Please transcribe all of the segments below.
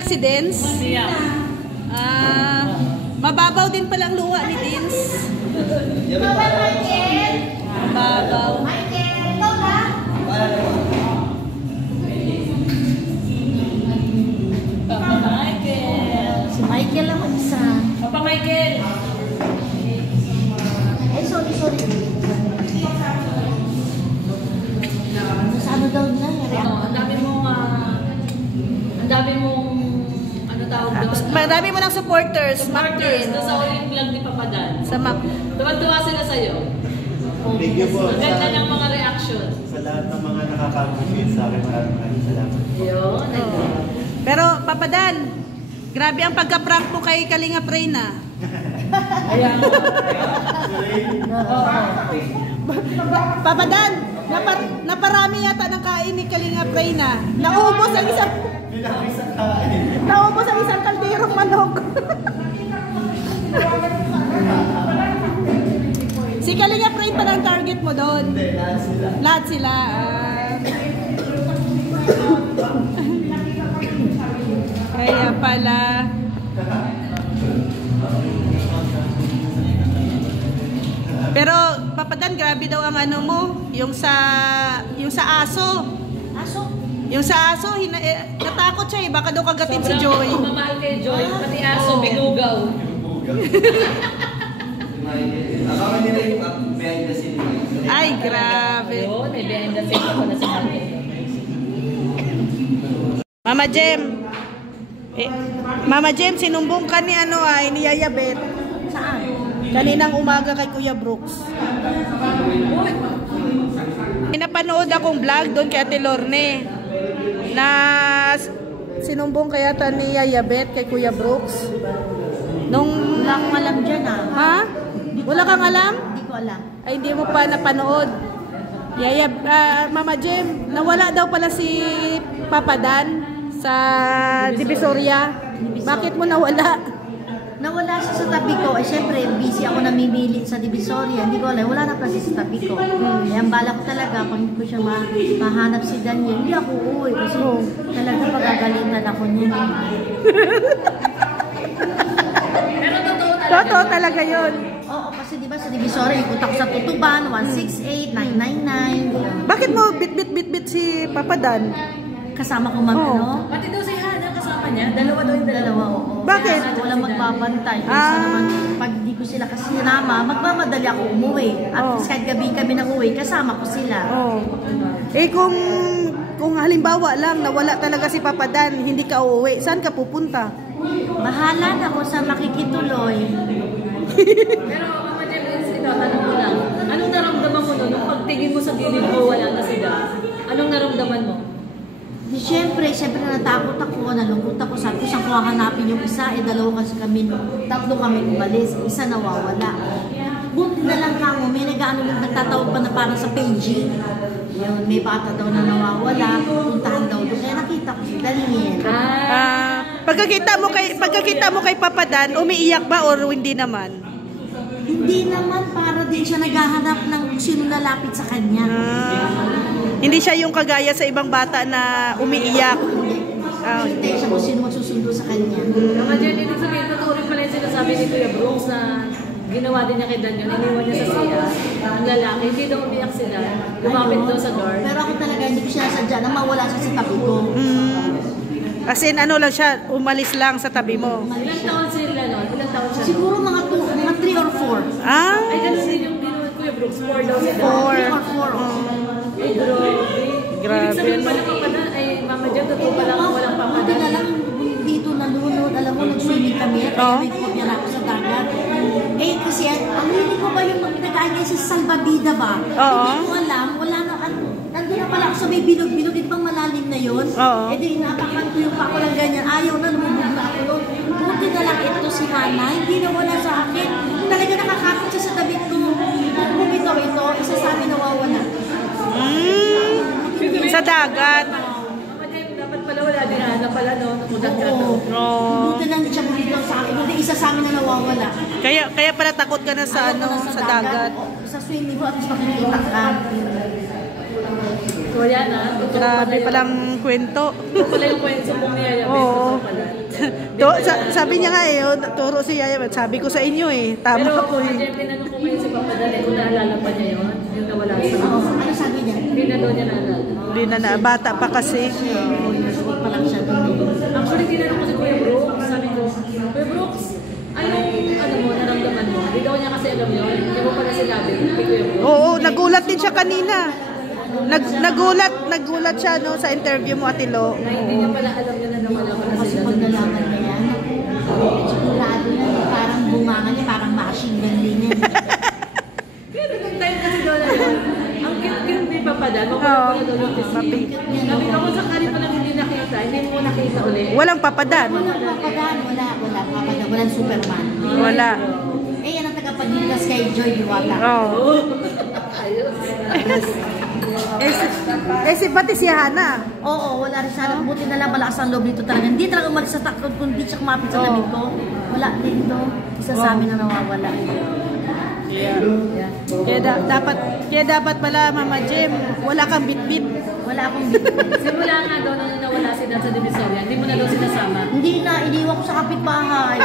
Umiiyak si Dens? Umiiyak. Mababaw din palang luha ni Dens. Mababaw. Papa Michael. Si Michael lang isa. Papa Michael. Ay, sorry. Sa ano daw na? Ang dami mong ano tawag doon? Marami mo ng supporters. Supporters. Martin. Doon sa uling vlog ni Papa Dan. Sa Tuwan-tuwa sila sa'yo. Thank you po. Ang ganda ng mga reaction. Sa lahat ng mga nakaka-appreciate sa akin, maraming salamat. Yun. Pero, Papa Dan, grabe ang pagka-prank mo kay Kalinga Preyna. Ayan. Papa Dan, naparami yata ng kain ni Kalinga Preyna. Naubos ang isang kalderong manok. Si Kalinga Preyna pa ang target mo doon. Lahat sila. Kaya pala. Pero Papa Dan, grabe daw ang ano mo, yung sa aso. Aso? Yung sa aso, natakot siya eh, baka daw kagatin si Joy. Sobrang mamahal kay Joy, pati aso, binugaw. Akala nila yung behind the scene. Ay, grabe. Yun, may behind the scenes ako na sinabi. Mama Jem. Mama Jem, sinumbong ka ni ni Yaya Bet. Saan? Kaninang umaga kay Kuya Brooks. Napanood akong vlog doon kay Ate Lorne na sinumbong kaya ni Yaya Bet kay Kuya Brooks. Wala akong alam dyan Ha? Wala kang alam? Hindi ko alam. Ay, hindi mo pa napanood. Yaya, Mama Jem, nawala daw pala si Papa Dan sa Divisoria. Bakit mo nawala? Nawala siya sa tabi ko. Eh, syempre, busy ako namimili sa Divisoria. Hindi ko alam. Wala na pa siya sa tabi ko. Eh, ang bala ko talaga, kung hindi ko siya mahanap si Daniel, hindi ako uuwi. Kasi talaga pagagalitan ako niya. Pero totoo talaga. Totoo talaga yun. Oo, kasi di ba sa Divisoria, ipunta ko sa Tutuban, 168, 999. Bakit mo bit si Papa Dan? Kasama ko ano? Pati daw si Hana kasama niya, dalawa daw yung dalawa. Oo. Bakit? Walang magbabantay. Kasi naman, pag di ko sila kasi sinama, magmamadali ako umuwi. At kahit gabi kami nang uwi, kasama ko sila. Oh. Eh kung halimbawa lang nawala talaga si Papa Dan, hindi ka uuwi, saan ka pupunta? Bahala na ako sa makikituloy. Pero Mama Jem, ito, tanong ko lang. Anong naramdaman mo nung pagtingin mo sa gilid mo, wala na sila? Anong naramdaman mo? Siyempre natakot ako, nalungkot ako. Sabi ko, saan ko hahanapin yung isa? Eh, tatlo kami umalis. Isa nawawala. Buti na lang kamo, may nagtatawag pa na parang sa paging. Yun, may bata daw na nawawala. Puntahan daw doon. Kaya nakita ko si Daniel. Pagkakita mo kay Papa Dan, umiiyak ba or hindi naman? Hindi naman, para din siya naghahanap ng sino lalapit sa kanya. Hindi siya yung kagaya sa ibang bata na umiiyak. Hindi siya kung sino magsusundo sa kanya. Mama Jem, ibig sabihin, patuloy pala yung sinasabi ni Kuya Brooks na ginawa din niya kay Daniel, iniwan niya sa siya, ang lalaki, hindi daw umiyak sila, lumapit daw sa door. Pero ako talaga, hindi ko siya nasadya na mawala siya sa tabi ko. As in, lang siya, umalis lang sa tabi mo. Ilang taon sila, no? Ilang taon siya? Siguro mga 3 or 4. Ay, ganun din yung ginawa ni Kuya Brooks, 4 daw sila. 3 or 4. Ay, grabe. Grabe. Ibig sabihin pala papada, ay Mama Jem, totoo pala walang papada. Buti na lang dito nalunod. Alam mo, nag-swimming kami. Kaya may kopya na ako sa dagat. Eh, kasi ang hindi ko ba yung nag-aagay sa salbabida ba? Oo. Hindi ko alam. Wala na. Nandun na pala ako sa may bilog-bilog. Di bang malalim na yun? Oo. Eh, di inapakan ko yung pako lang ganyan. Ayaw na, lumubog na ako nun. Buti na lang ito si Hana. Hindi na wala sa akin. Talaga nakakapit siya sa tabi ko. Kung bumitaw ito, isa sa amin nawawala. Sa dagat. Mama Jem, dapat pala wala din Hana pala, no? Nakudat ka to. Buti na hindi siya bumitaw sa akin. Buti isa sa amin na nawawala. Kaya pala takot ka na sa sa dagat. Sa swimming pool, at least makikita ka. So yan, Grabe palang kwento. Ito pala yung kwento mo niya. Oo. Pala. sabi niya nga eh, turo si Yaya. Sabi ko sa inyo eh, tama Pero po eh. Jen, tinanong ko kayo si Papa Dan, kung naalala pa niya yun, yung nawala sa Ano sabi niya? Hindi na daw niya naalala. Hindi na, bata pa kasi. Huwag pa lang siya doon. Actually, tinanong ko si Kuya Brooks. Sabi ko, Kuya Brooks, anong naramdaman mo? Hindi daw niya kasi alam yun. Hindi mo pala sinabi kay Kuya Brooks. Oo, nagulat din siya kanina. Nagulat siya no sa interview mo, Ate Lo. Na hindi niya pala alam yun na nawala pala Kasi sila. pag nalaman niya yan, sigurado na parang bunga niya, parang machine gun din yan. Pero nung time kasi doon na yun, ang cute-cute ni Papa Dan, Oo. magpapala doon yung tisip. Sabi ko, kung sakali pa lang hindi nakita, hindi mo nakita ulit. Walang papadan. Walang papadan, wala papadan, walang Superman. Wala. Eh, yan ang tagapagligtas kay Joy Diwata. Oo. Ayos. Si pati si Hana. Oo, wala rin sana. Buti na lang malakas ang loob dito talaga. Hindi talaga umalis sa takot kung hindi siya kumapit sa lamig ko. Wala dito. Isa sa amin na nawawala. Kaya dapat pala, Mama Jem, wala kang bitbit. Wala akong bitbit. Simula nga daw nung nawala si Dan sa Divisoria, hindi mo na daw sinasama. Hindi na, iniwan ko sa kapitbahay.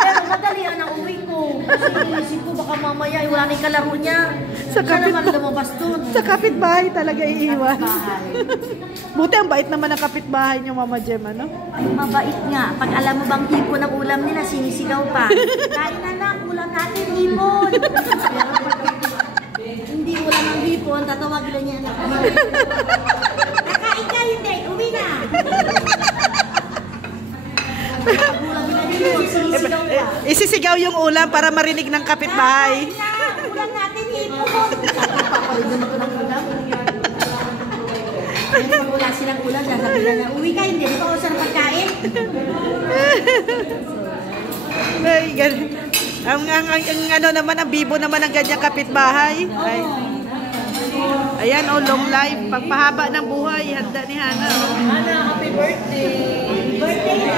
Pero madalian ang uwi ko. Kasi inisip ko baka mamaya wala na yung kalaro niya. Sa Siya naman lumabas dun. Sa kapitbahay talaga iiwan. Kapitbahay. Buti ang bait naman ng kapitbahay niyo, Mama Jem, ano? Ay, mabait nga. Pag alam mo bang tipo ng ulam nila, sinisigaw pa. Kain na lang, ulam natin, hipon. Pero hindi ulam ng hipon, tatawagin lang niya anak mo. Nakain ka, hindi. Uwi na. Pag ulam nila hipon, sinisigaw pa. Isisigaw yung ulam para marinig ng kapitbahay. Kain na, ulam natin, hipon. Papalit naman ko ng ulam. Kaya wala silang ulam, sasabihin na, uwi ka, hindi. Ito ako sa pagkain. Ay, ganun. Ang ano naman, ang bibo naman ng ganyang kapitbahay. Ay. Ayan, oh, long life. Pagpahaba ng buhay, handa ni Hana. Oh. Hana, happy birthday! Birthday na!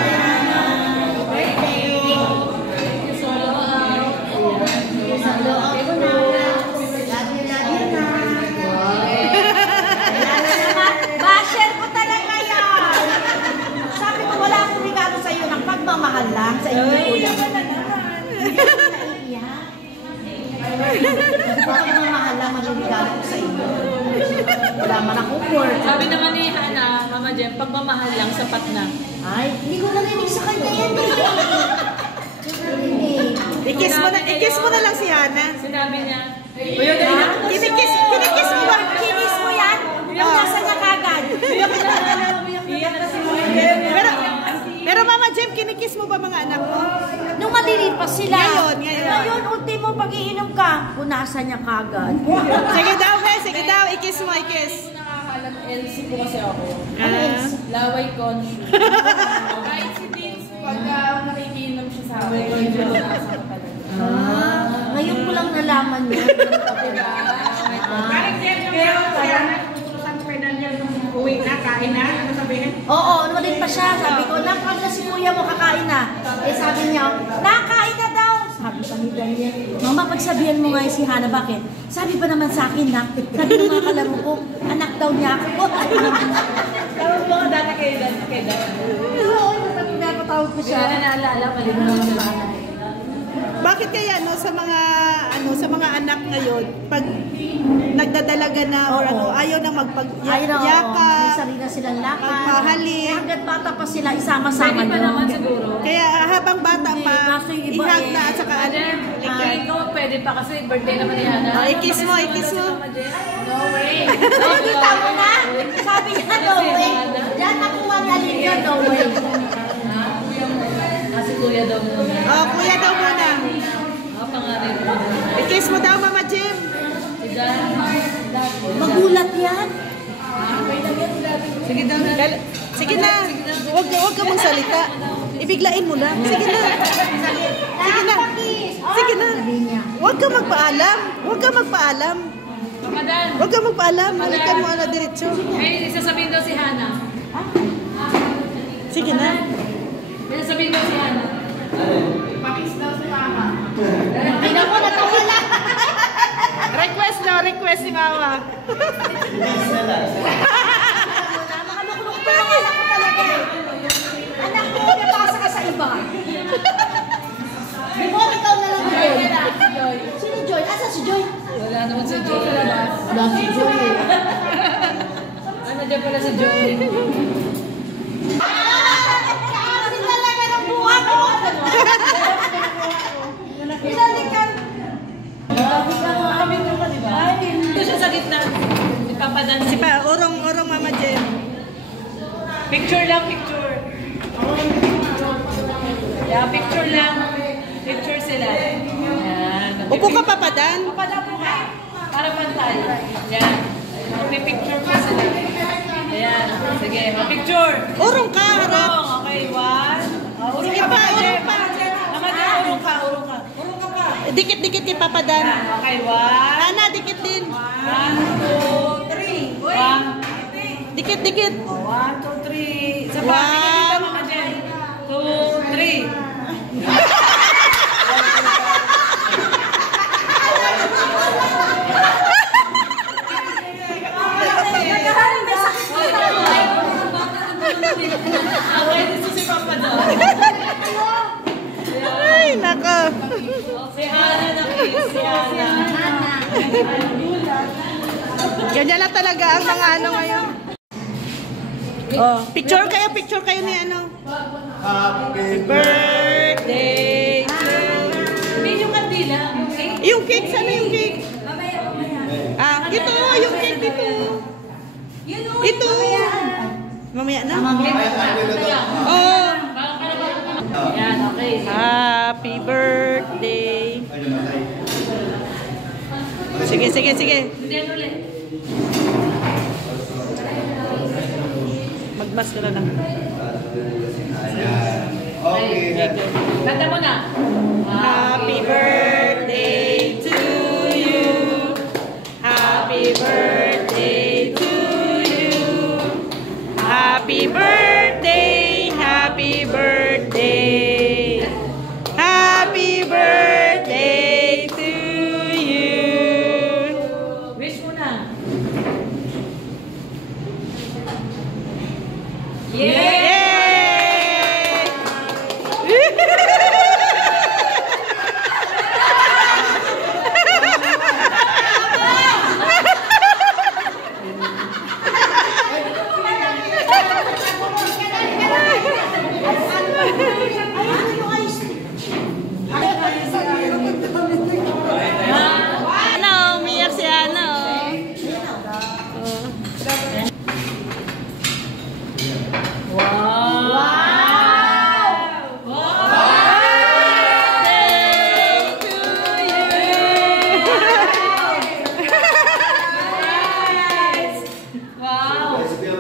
Birthday! So, Sa loob ko na. Love you na. Lalo naman, basher ko talaga yan! Sabi ko, wala akong regalo sa iyo ng pagmamahal lang sa inyo. Hindi ako naiiyak. Pagmamahal lang magregalo ko sa inyo. Wala man akong word. sabi naman ni Hana, Mama Jem, pagmamahal lang, sapat na. Ay, hindi ko narinig sa kanya yan eh. Ikis mo na lang si Hana. Sinabi niya, Kinikis mo ba? Kinis mo yan? Yung nasa niya kagad. Pero Mama Jem, kinikis mo ba mga anak mo? Nung maliliit pa sila. Ngayon. Ngayon, ultimo pag-iinom ka, punasan niya kagad. Sige daw, sige daw. Ikis mo, ikis. Nakakalat LC po kasi ako. Laway conscious. Kahit si Vince, pagka nakikinom siya sa akin, medyo nasa ka talaga. Ngayon ko lang nalaman niya. Pero kaya natutusan ko kay Daniel nung uwi na, kain na, ano sabihin? Oo, maliit pa siya. Sabi ko, napag na si kuya mo, kakain na. Eh sabi niya, nakain na daw. Sabi pa ni Daniel, Mama, pagsabihan mo nga si Hana, bakit? Sabi pa naman sa akin, sabi ng mga kalaro ko, anak daw niya ako. tawag mo nga dati kay Dan. Oo, napatawag ko siya. Kaya na naalala, malinaw na lang. Bakit kaya sa mga anak ngayon, pag nagdadalaga na or ayaw na Ay, no, magpagyaka, may sarili silang lakad. magpahalin. Hanggat bata pa sila, isama-sama Pwede pa nyo. naman siguro. Kaya habang bata Hindi, pa, kaso yung iba ihag eh. na at saka ano. Ikaw pwede pa kasi birthday naman ni Hana. Ikis mo, ikis mo. No way. Kita mo na? Sabi niya, no way. Diyan nakuha ni Alivio, no way. Kasi kuya daw muna. Oh, kuya daw muna. Pangarin mo. Ikis mo daw, Mama Jem. Si Dan. Magulat yan. Sige daw na. Sige na. Huwag ka mong salita. Ibiglain mo na. Sige na. Sige na. Sige na. Huwag ka magpaalam. Huwag ka magpaalam. Mama Dan. Huwag ka magpaalam. Halikan mo diretso. May sasabihin daw si Hana. Sige na. May sasabihin daw si Hana. Pakis daw sa mama. Tingnan mo, natawa lang. Request si Mama. Makaluklok pa ang anak ko talaga. Anak ko, nabasa ka sa iba. si Joy. Kasi talaga ng buwan ko. Pinalikan. Nakabito ka, di ba? Ito siya sa gitna. Si Papa Dan. Si pa, urong Mama Jem. Picture lang, picture. Yeah, picture lang. Picture sila. Yan. Upo ka, Papa Dan. Papada po ka. Para pantay. Yan. Pipicture po sila. Ayan. Sige, picture. Urong ka, harap. Okay, one. Urong Sige ka pa, pa. urong pa. Naman din, urong ka. Urong ka pa. Dikit-dikit kay Papa Dan. Yan. Okay, one. Ana, dikit din. 1, 2, 3. One. Dikit-dikit. 1, 2, 3. Isa pa. One. Dikit ka, Mama Jen. 2, 3. Okay, dito si Papa daw. Ay, nako. Si Hana na kiss. Si Hana. Ganyan lang talaga ang mga ano ngayon. Oh, picture kayo ni ano. Happy Birthday to... Hindi yung kandila. Okay? Yung cake, sana yung cake? Ah, ito, yung cake dito. Ito. Mamaya na. Oh, Yan, okay. happy birthday. Sige. Hindi, ano ulit? Magmas ko na lang. Okay. Kanta mo na. Happy birthday to you. Happy birthday to you. Happy birthday, happy birthday. Happy birthday to you. Wish mo na. Yay! Ano, umiyak si Ana, oh. Birthday to Wow.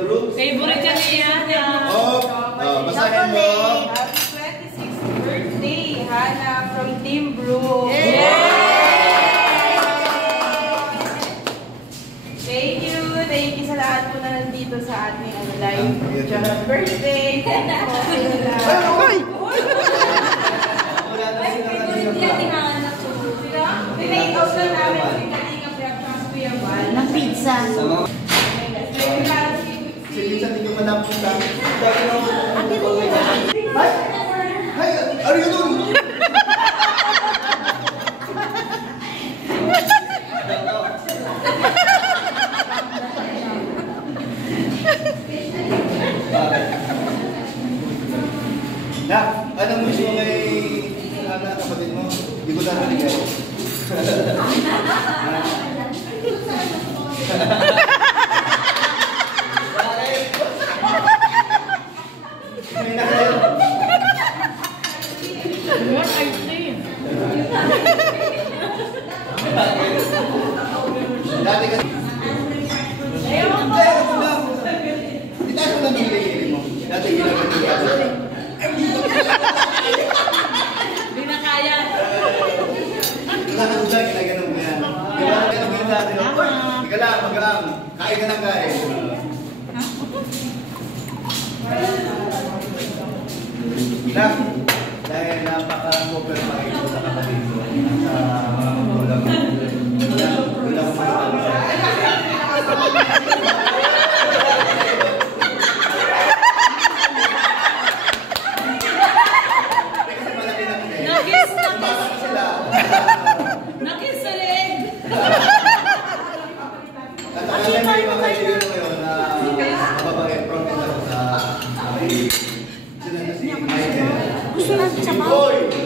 Brooks. Favorite yan ni Hana. Basahin mo. Happy 26th birthday, Hana from Team Brooks. Thank you sa lahat po na nandito sa ating live birthday. Thank you po sa Hoy! Pinake out lang namin si Kalinga Prep at Kuya Val. Ng pizza. Sige, sa tingin mo na po sa... Ay, are you doing? Nak, anong wish mo kay kapatid mo? Hindi ko narinig kayo. May nakayo. What I say? Dati kasi... Ayaw mo lang. Hindi tayo lang nililili mo. Dati ginagawa ko. Hindi na kaya. Nakakusay, ginagawa mo yan. Diba? Ganun mo yung dati. Ika lang, mag-aam. Kain ka ng kain. Nak, dahil napaka-super pakito sa kapatid ko. Sa mga magulang ko. Walang Nakis sa leg. At alam mo yung mga kaibigan mo ngayon na mababa Sila na si Hindi ako Michael. nasigaw. Gusto lang sa Boy!